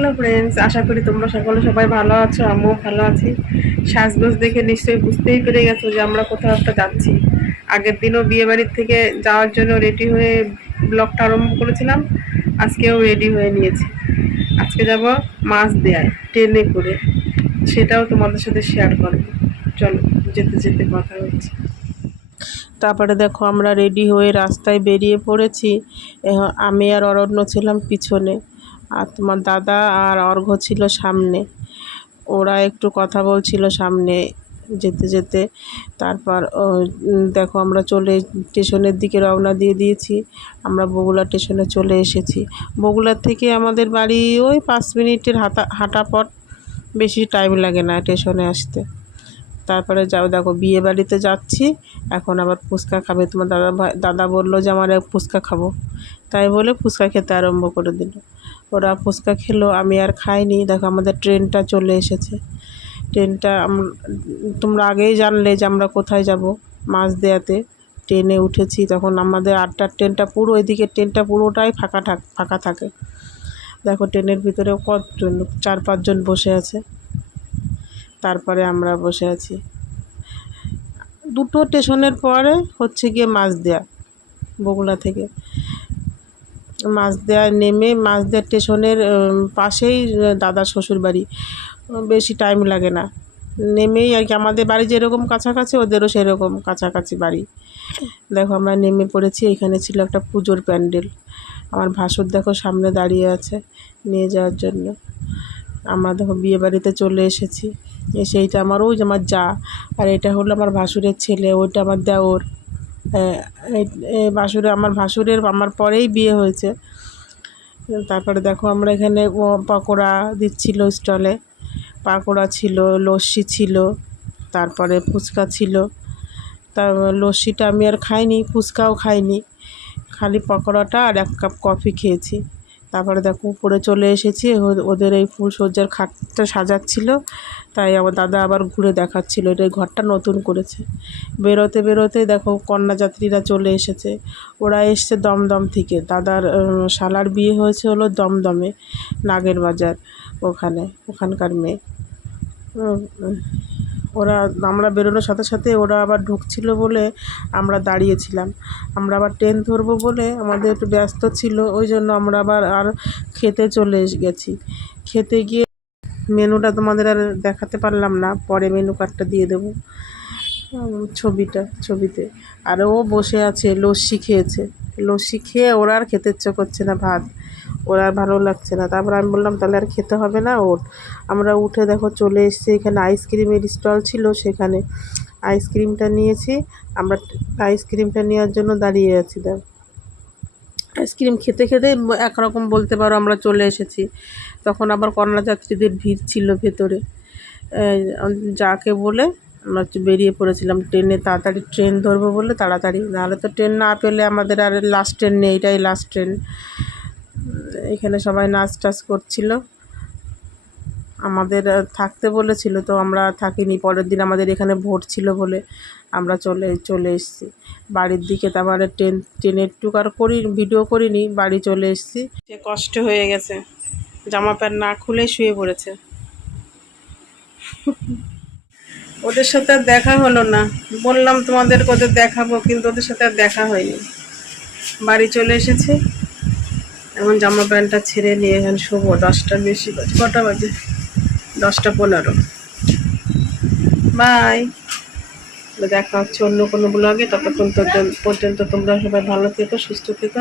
Hello friends আশা করি তোমরা সকলে সবাই ভালো আছো, আমিও ভালো আছি। সাজগোজ দেখে নিশ্চয়ই বুঝতেই পেরে গেছো যে আমরা কোথাও একটা যাচ্ছি। আগের দিনও বিয়ে বাড়ির থেকে যাওয়ার জন্য রেডি হয়ে ব্লগটা আরম্ভ করেছিলাম, আজকেও রেডি হয়ে নিয়েছি। আজকে যাব মাছ দেয়ায়, ট্রেনে করে। সেটাও তোমাদের সাথে শেয়ার করব। চলো, যেতে যেতে কথা হচ্ছে। তারপরে দেখো, আমরা রেডি হয়ে রাস্তায় বেরিয়ে পড়েছি। আমি আর অরণ্য ছিলাম পিছনে। আর তোমার দাদা আর অর্ঘ্য ছিল সামনে। ওরা একটু কথা বলছিল সামনে যেতে যেতে। তারপর দেখো আমরা চলে স্টেশনের দিকে রওনা দিয়ে দিয়েছি। আমরা বগুড়া স্টেশনে চলে এসেছি। বগুলার থেকে আমাদের বাড়ি ওই পাঁচ মিনিটের হাঁটা হাঁটা পথ। বেশি টাইম লাগে না স্টেশনে আসতে। তারপরে যাও, দেখো বিয়ে বাড়িতে যাচ্ছি। এখন আবার ফুচকা খাবে। তোমার দাদা ভাই, দাদা বলল যে আমার ফুচকা খাব। তাই বলে ফুচকা খেতে আরম্ভ করে দিল। ওরা ফুচকা খেলো, আমি আর খাইনি। দেখো আমাদের ট্রেনটা চলে এসেছে। ট্রেনটা তোমরা আগেই জানলে যে আমরা কোথায় যাব মাছ দেয়াতে ট্রেনে উঠেছি, তখন আমাদের আটটার ট্রেনটা পুরো এদিকে ট্রেনটা পুরোটাই ফাঁকা থাক, ফাঁকা থাকে। দেখো ট্রেনের ভিতরে কতজন চার পাঁচজন বসে আছে। তারপরে আমরা বসে আছি। দুটো স্টেশনের পরে হচ্ছে গিয়ে মাছ দেয়া, বগুড়া থেকে। মাছ দেয়া নেমে মাছ দেয়া স্টেশনের পাশেই দাদা শ্বশুর বাড়ি। বেশি টাইম লাগে না। নেমেই আর কি, আমাদের বাড়ি যেরকম কাছাকাছি, ওদেরও সেরকম কাছাকাছি বাড়ি। দেখো, আমরা নেমে পড়েছি, এখানে ছিল একটা পুজোর প্যান্ডেল। আমার ভাসুর দেখো সামনে দাঁড়িয়ে আছে নিয়ে যাওয়ার জন্য। আমরা দেখো বিয়ে বাড়িতে চলে এসেছি। এসে এইটা আমার, ওই যে আমার যা। আর এটা হলো আমার ভাসুরের ছেলে, ওইটা আমার দেওর। ভাসুরে, আমার ভাসুরের আমার পরেই বিয়ে হয়েছে। তারপরে দেখো আমরা এখানে পকোড়া দিচ্ছিল স্টলে। পাকোড়া ছিল, লস্যি ছিল, তারপরে ফুচকা ছিল। তার লস্যিটা আমি আর খাইনি, ফুচকাও খাইনি। খালি পকোড়াটা আর এক কাপ কফি খেয়েছি। তারপরে দেখো, উপরে চলে এসেছি। ওদের এই ফুল ফুলসজ্জার খাটটা সাজাচ্ছিল। তাই আমার দাদা আবার ঘুরে দেখাচ্ছিল। এটা ঘরটা নতুন করেছে। বেরোতে বেরোতে দেখো কন্যাযাত্রীরা চলে এসেছে। ওরা এসছে দমদম থেকে। দাদার শালার বিয়ে হয়েছে হলো দমদমে, নাগের বাজার ওখানে, ওখানকার মেয়ে। ওরা, আমরা বেরোনোর সাথে সাথে ওরা আবার ঢুকছিল বলে আমরা দাঁড়িয়েছিলাম। আমরা আবার ট্রেন ধরবো বলে আমাদের একটু ব্যস্ত ছিল, ওই জন্য আমরা আবার আর খেতে চলে গেছি। খেতে গিয়ে মেনুটা তোমাদের আর দেখাতে পারলাম না, পরে মেনু কার্ডটা দিয়ে দেবো ছবিটা, ছবিতে। আর ও বসে আছে, লস্যি খেয়েছে। লস্যি খেয়ে ওরা আর খেতে ইচ্ছে করছে না ভাত। ওরা আর ভালো লাগছে না। তারপর আমি বললাম, তাহলে আর খেতে হবে না ওঠ আমরা উঠে দেখো চলে এসেছি, এখানে আইসক্রিমের স্টল ছিল সেখানে। আইসক্রিমটা নিয়েছি, আমরা আইসক্রিমটা নেওয়ার জন্য দাঁড়িয়ে আছি, দেখ। আইসক্রিম খেতে খেতে একরকম বলতে পারো আমরা চলে এসেছি। তখন আবার কন্যাযাত্রীদের ভিড় ছিল ভেতরে। যাকে বলে আমরা বেরিয়ে পড়েছিলাম ট্রেনে, তাড়াতাড়ি ট্রেন ধরবো বলে তাড়াতাড়ি। নাহলে তো ট্রেন না পেলে আমাদের আর লাস্ট ট্রেন নেই, এটাই লাস্ট ট্রেন এখানে সবাই নাচ টাচ করছিল। আমাদের থাকতে বলেছিল, তো আমরা থাকিনি। পরের দিন আমাদের এখানে ভোট ছিল বলে আমরা চলে চলে এসেছি। বাড়ির দিকে তারপরে ট্রেন ট্রেনের টুক আর করি, ভিডিও করিনি, বাড়ি চলে এসেছি। কষ্ট হয়ে গেছে। জামা প্যান্ট না খুলে শুয়ে পড়েছে। ওদের সাথে আর দেখা হলো না। বললাম তোমাদের ওদের দেখাবো, কিন্তু ওদের সাথে আর দেখা হয়নি। বাড়ি চলে এসেছে। এখন জামা প্যান্টটা ছেড়ে নিয়ে এখন শুভ দশটার বেশি বাজে। কটা বাজে? দশটা পনেরো। বাই। দেখা হচ্ছে অন্য কোনো ব্লগে। ততক্ষণ পর্যন্ত- তোমরা সবাই ভালো থেকো, সুস্থ থেকো।